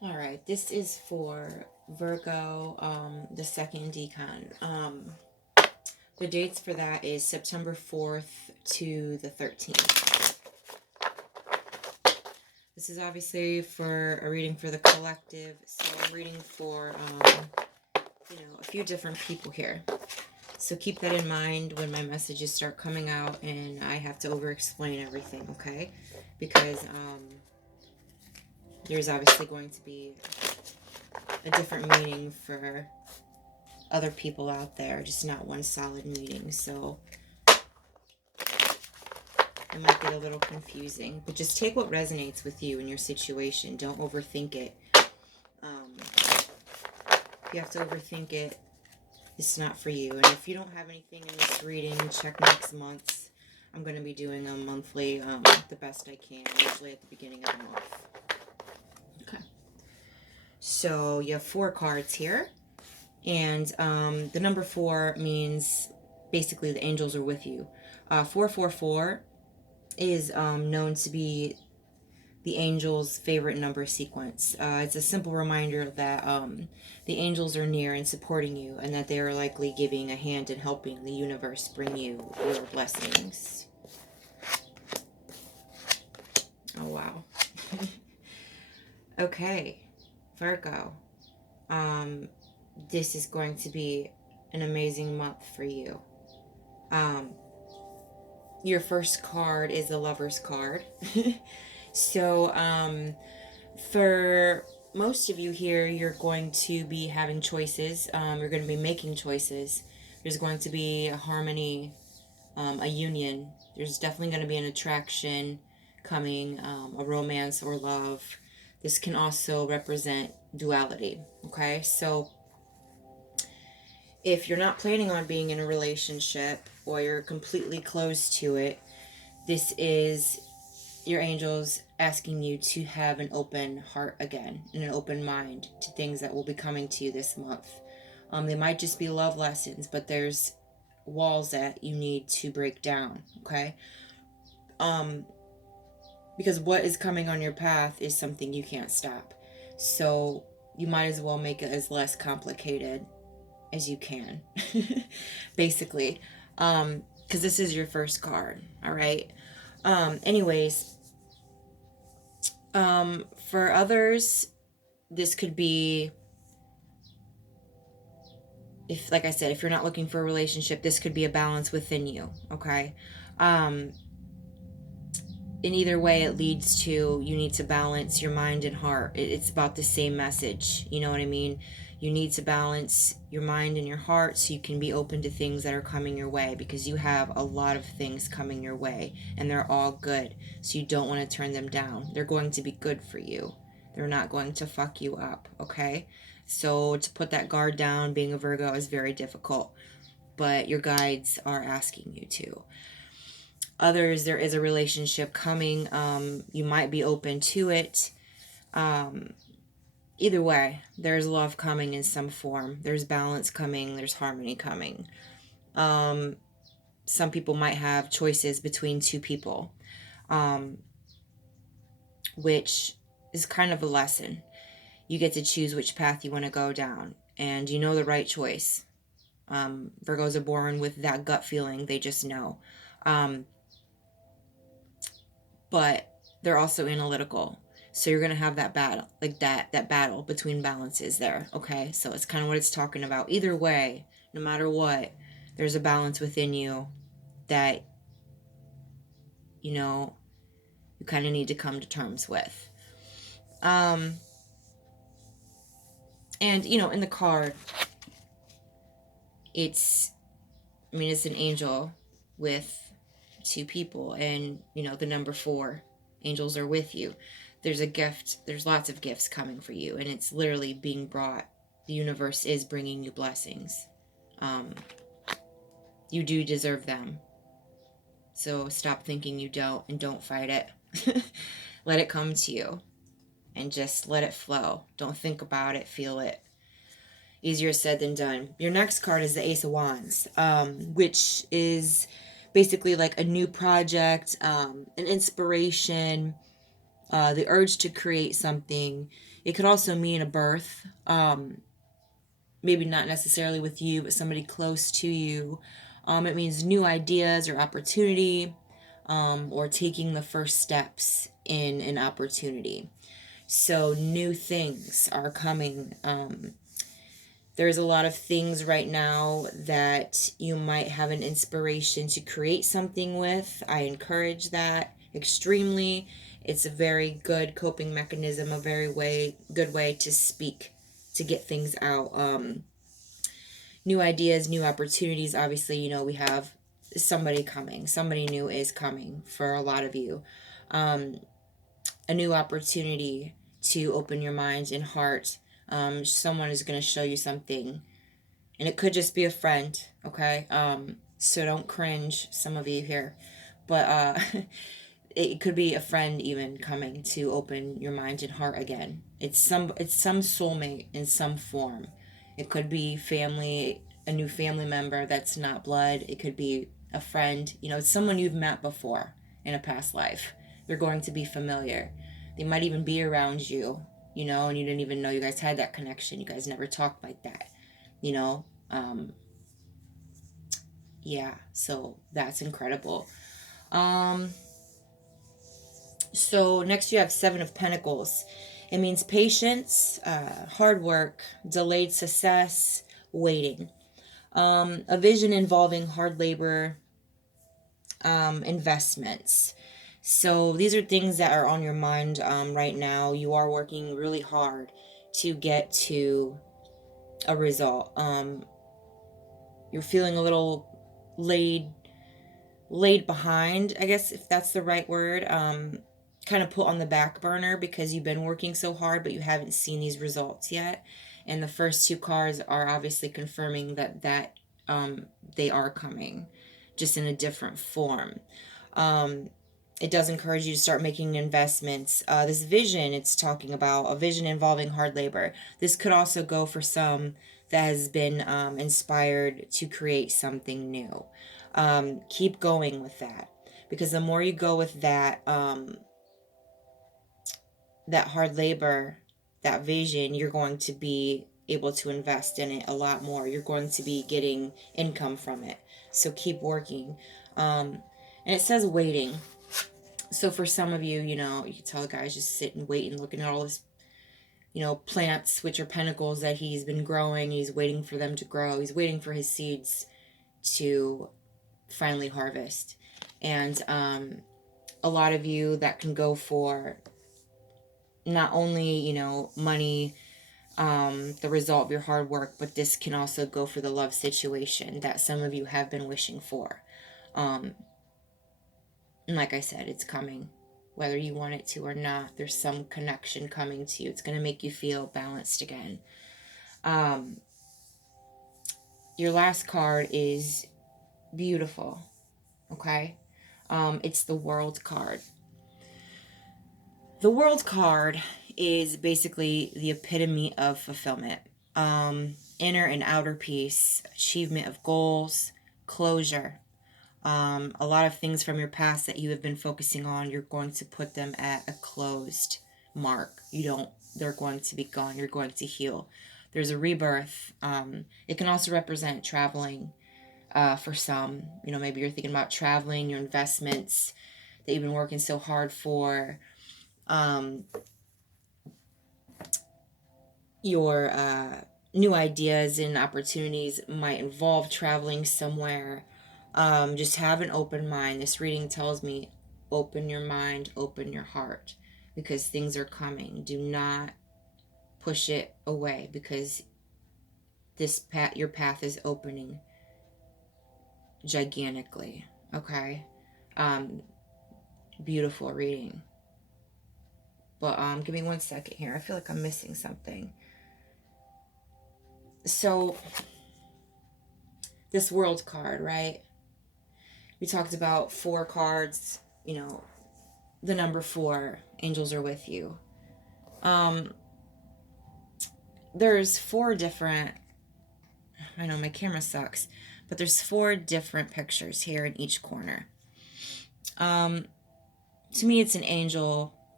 All right, this is for Virgo, the second decan. The dates for that is September 4th to the 13th. This is obviously for a reading for the collective, so I'm reading for, a few different people here. So keep that in mind when my messages start coming out and I have to over-explain everything, okay? Because there's obviously going to be a different meaning for other people out there, just not one solid meaning. So it might get a little confusing, but just take what resonates with you in your situation. Don't overthink it. If you have to overthink it, it's not for you. And if you don't have anything in this reading, check next month. I'm going to be doing a monthly, the best I can, usually at the beginning of the month. Okay. So you have 4 cards here. And the number 4 means basically the angels are with you. 444 is known to be the angel's favorite number sequence. It's a simple reminder that the angels are near and supporting you, and that they are likely giving a hand in helping the universe bring you your blessings. Oh, wow. Okay, Virgo. This is going to be an amazing month for you. Your first card is the Lover's card. So, for most of you here, you're going to be having choices. You're going to be making choices. There's going to be a harmony, a union. There's definitely going to be an attraction coming, a romance or love. This can also represent duality, okay? So if you're not planning on being in a relationship or you're completely closed to it, this is your angels asking you to have an open heart again and an open mind to things that will be coming to you this month. They might just be love lessons, but there's walls that you need to break down, okay? Because what is coming on your path is something you can't stop. So you might as well make it as less complicated as you can, basically. Because this is your first card, all right? Anyways, for others, this could be, if, like I said, if you're not looking for a relationship, this could be a balance within you, okay? In either way, it leads to, you need to balance your mind and heart. It's about the same message, you know what I mean? You need to balance your mind and your heart so you can be open to things that are coming your way, because you have a lot of things coming your way and they're all good. So you don't want to turn them down. They're going to be good for you. They're not going to fuck you up, okay? So to put that guard down, being a Virgo, is very difficult, but your guides are asking you to. Others, there is a relationship coming. You might be open to it. Either way, there's love coming in some form. There's balance coming. There's harmony coming. Some people might have choices between 2 people, which is kind of a lesson. You get to choose which path you want to go down, and you know the right choice. Virgos are born with that gut feeling. They just know. But they're also analytical. So you're going to have that battle, like that battle between balances there, okay? So it's kind of what it's talking about. Either way, no matter what, there's a balance within you that, you kind of need to come to terms with. And, in the card, it's an angel with 2 people, and, the number 4, angels are with you. There's a gift, there's lots of gifts coming for you, and it's literally being brought. The universe is bringing you blessings. You do deserve them. So stop thinking you don't, and don't fight it. Let it come to you, and just let it flow. Don't think about it, feel it. Easier said than done. Your next card is the Ace of Wands, which is basically like a new project, an inspiration, the urge to create something. It could also mean a birth, maybe not necessarily with you, but somebody close to you. It means new ideas or opportunity, or taking the first steps in an opportunity. So new things are coming. There's a lot of things right now that you might have an inspiration to create something with. I encourage that extremely. It's a very good coping mechanism, a very good way to speak, to get things out. New ideas, new opportunities. Obviously, we have somebody coming. Somebody new is coming for a lot of you. A new opportunity to open your mind and heart. Someone is going to show you something, and it could just be a friend, okay? So don't cringe, some of you here, but it could be a friend even coming to open your mind and heart again. It's some soulmate in some form. It could be family, a new family member that's not blood. It could be a friend. It's someone you've met before in a past life. They're going to be familiar. They might even be around you, and you didn't even know you guys had that connection. You guys never talked like that, you know. Yeah, so that's incredible. So next you have Seven of Pentacles. It means patience, hard work, delayed success, waiting. A vision involving hard labor, investments. So these are things that are on your mind right now. You are working really hard to get to a result. You're feeling a little laid behind, I guess, if that's the right word. Kind of put on the back burner because you've been working so hard, but you haven't seen these results yet. And the first two cards are obviously confirming that they are coming, just in a different form. It does encourage you to start making investments. This vision, it's talking about a vision involving hard labor. This could also go for some that has been inspired to create something new. Keep going with that, because the more you go with that, that hard labor, that vision, you're going to be able to invest in it a lot more. You're going to be getting income from it. So keep working. And it says waiting. So for some of you, you can tell the guy's just sitting, waiting, looking at all this, plants, which are pentacles that he's been growing. He's waiting for them to grow. He's waiting for his seeds to finally harvest. And a lot of you, that can go for not only, money, the result of your hard work, but this can also go for the love situation that some of you have been wishing for. And like I said, it's coming. Whether you want it to or not, there's some connection coming to you. It's going to make you feel balanced again. Your last card is beautiful, okay? It's the World card. The World card is basically the epitome of fulfillment. Inner and outer peace, achievement of goals, closure. A lot of things from your past that you have been focusing on, you're going to put them at a closed mark. They're going to be gone. You're going to heal. There's a rebirth. It can also represent traveling for some. Maybe you're thinking about traveling, your investments that you've been working so hard for. Your new ideas and opportunities might involve traveling somewhere. Just have an open mind. This reading tells me open your mind, open your heart, because things are coming. Do not push it away, because your path is opening gigantically. Okay? Beautiful reading. But give me 1 second here. I feel like I'm missing something. So this World card, right? We talked about 4 cards, the number 4, angels are with you. There's 4 different, I know my camera sucks, but there's 4 different pictures here in each corner. To me, it's an angel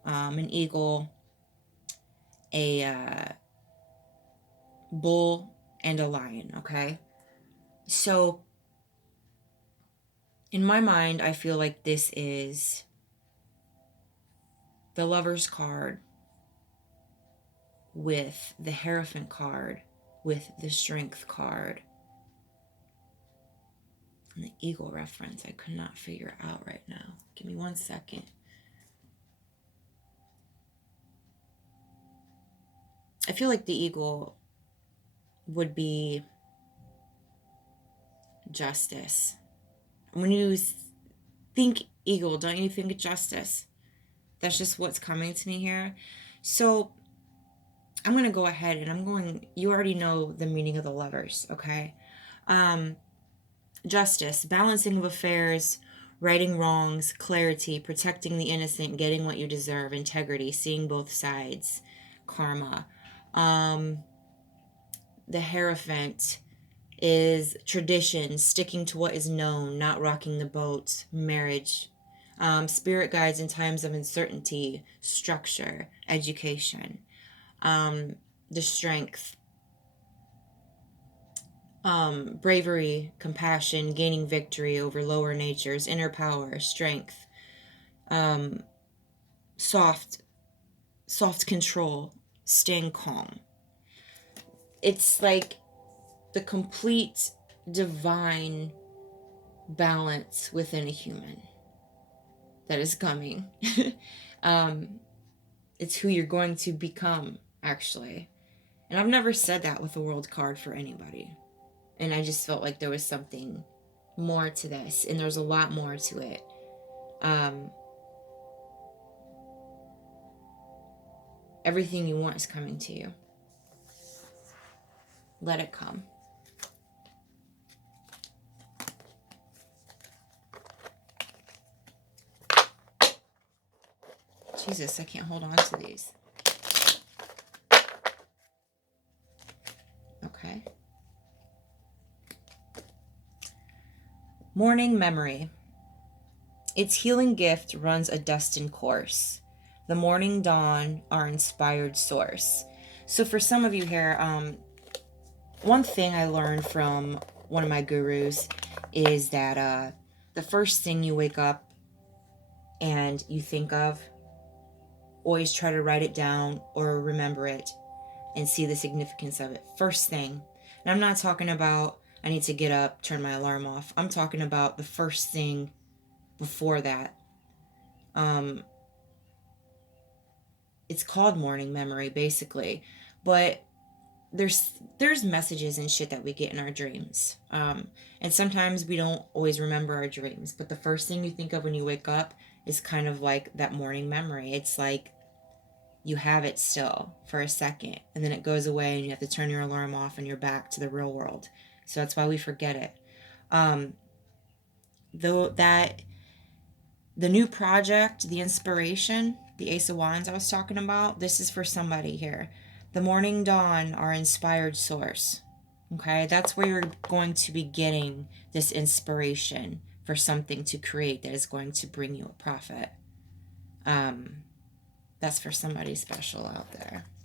an eagle, a bull, and a lion, okay? So in my mind, I feel like this is the Lover's card with the Hierophant card with the Strength card and the eagle reference. I could not figure out right now. Give me 1 second. I feel like the eagle would be justice. When you think eagle, don't you think justice? That's just what's coming to me here. So I'm going to go ahead and you already know the meaning of the Lovers, okay? Justice, balancing of affairs, righting wrongs, clarity, protecting the innocent, getting what you deserve, integrity, seeing both sides, karma. The Hierophant is tradition, sticking to what is known, not rocking the boat, marriage, spirit guides in times of uncertainty, structure, education, the Strength, bravery, compassion, gaining victory over lower natures, inner power, strength, soft control, staying calm. It's like the complete divine balance within a human that is coming. It's who you're going to become, actually. And I've never said that with a world card for anybody. And I just felt like there was something more to this, and there's a lot more to it. Everything you want is coming to you. Let it come. Jesus, I can't hold on to these. Okay. Morning memory. Its healing gift runs a destined course. The morning dawn, our inspired source. So for some of you here, one thing I learned from one of my gurus is that the first thing you wake up and you think of, always try to write it down or remember it and see the significance of it. First thing. And I'm not talking about I need to get up, turn my alarm off. I'm talking about the first thing before that. It's called morning memory, basically. But there's messages and shit that we get in our dreams. And sometimes we don't always remember our dreams. But the first thing you think of when you wake up is kind of like that morning memory. It's like you have it still for a second, and then it goes away and you have to turn your alarm off and you're back to the real world. So that's why we forget it. Though that the new project, the inspiration, the Ace of Wands I was talking about, this is for somebody here. The morning dawn, our inspired source. Okay, that's where you're going to be getting this inspiration for something to create that is going to bring you a profit. That's for somebody special out there.